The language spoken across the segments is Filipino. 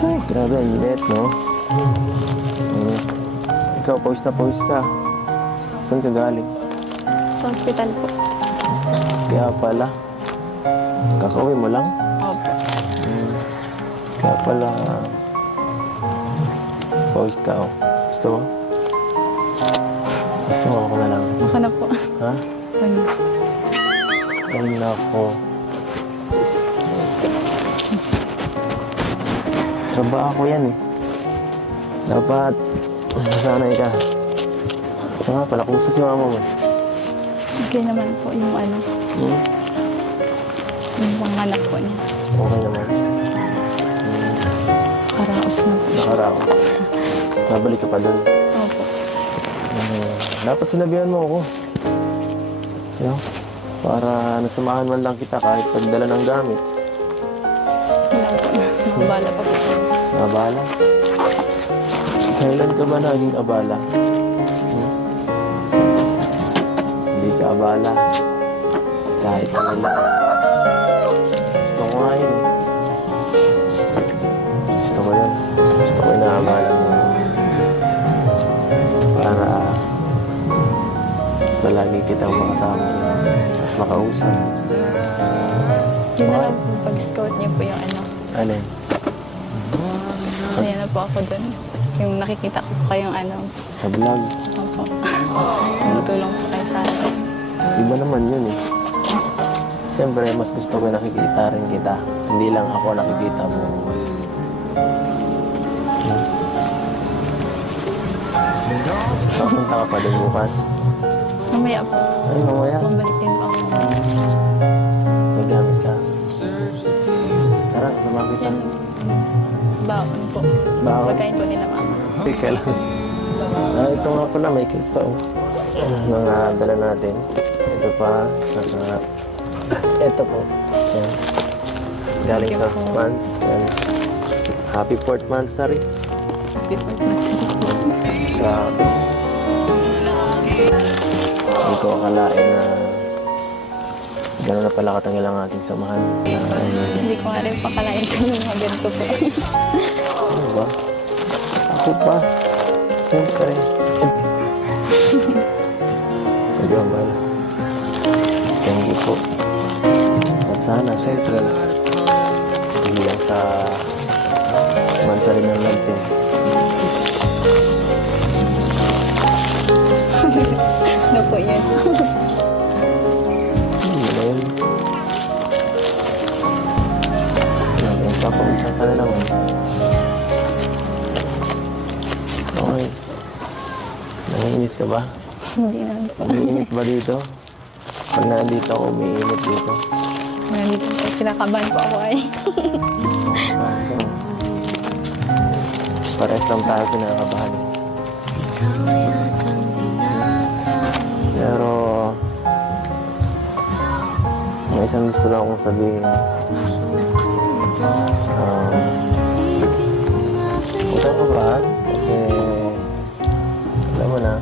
Ay, grabe, ang init, no? Ikaw, pawis na pawis ka. Saan ka galing? Sa hospital po. Kaya pala. Kakauwi mo lang? Opo. Kaya pala. Pawis ka, oh. Gusto mo? Gusto mo ako na lang. Ako na po. Ha? Ano? Ano na ako? Trabaho ko yan eh. Dapat masanay ka. So nga pala, kung si mama mo? Okay naman po yung ano. Yung panganak po niya. Okay naman. Nakaraos na po. Nakaraos. Nabalik ka pa doon. Opo. Dapat sinabihan mo ako. Yo, para nasamahan man lang kita kahit pagdala ng gamit. Wala po. Nakabala pa po. Abala? Kailan ka ba naging abala? Hindi ka abala. Kahit kailan. Gusto ko nga yun. Gusto ko yun. Gusto ko inaabala mo. Para palagi kitang makasama. Makausap. Yun na lang po pag-scout niyo po yung ano. Alin? Masaya na po ako dun. Yung nakikita ko po kayong ano. Sa vlog. Opo. Tumutulong po kayo sa akin. Iba naman yun eh. Siyempre, mas gusto ko nakikita rin kita. Hindi lang ako nakikita mo. Papunta ka pa din bukas. Mamaya po. Ay, mamaya. Mabalik din po ako. May gamit ka. Tara, kasama kita. Yan. Baon po. Baon? Pagkain po nila mama. Ika lang. Ito nga pala, may cake pa. Oh. Nang dala natin. Ito pa. Saka, ito po. Yan. Galing sa Mans. Happy 4th Mansary. Happy 4th Mansary. Grabe. Hindi ko akalain na gano'n na pala katangil ang ating samahan. Hindi ko nga rin pakalain sa mga ganito po. Ano ba? Ako pa. Siyempre. Nagawal. Thank you po. At sana, siyempre, hindi lang sa Mansary ng natin. Ano po yan? Hindi na yun. Papawisan ka na naman. Okay. Nanginit ka ba? Hindi naman po. Umiinit ba dito? Pag nandito ako, umiinit dito. Nandito po. Kinakabahan po ako ay. Pares lang tayo pinakabahan. Pero may isang gusto lang akong sabihin. Huwag kang kabahan kasi alam mo na,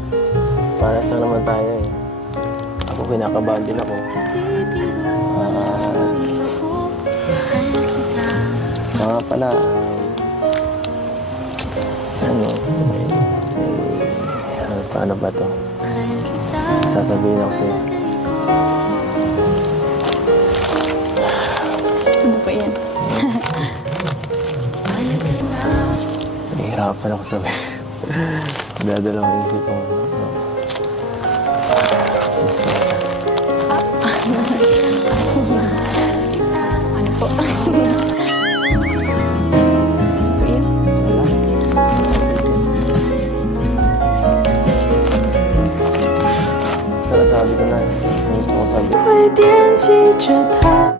pares lang naman tayo eh. Ako kinakabahan din ako. Mga pala, paano ba to? Sasabihin ako sa'yo. Ano po yan? Nahihirapan ako sabihin. Dadalawang isip ko. Ano po? Sabi ko na, gusto ko sabi.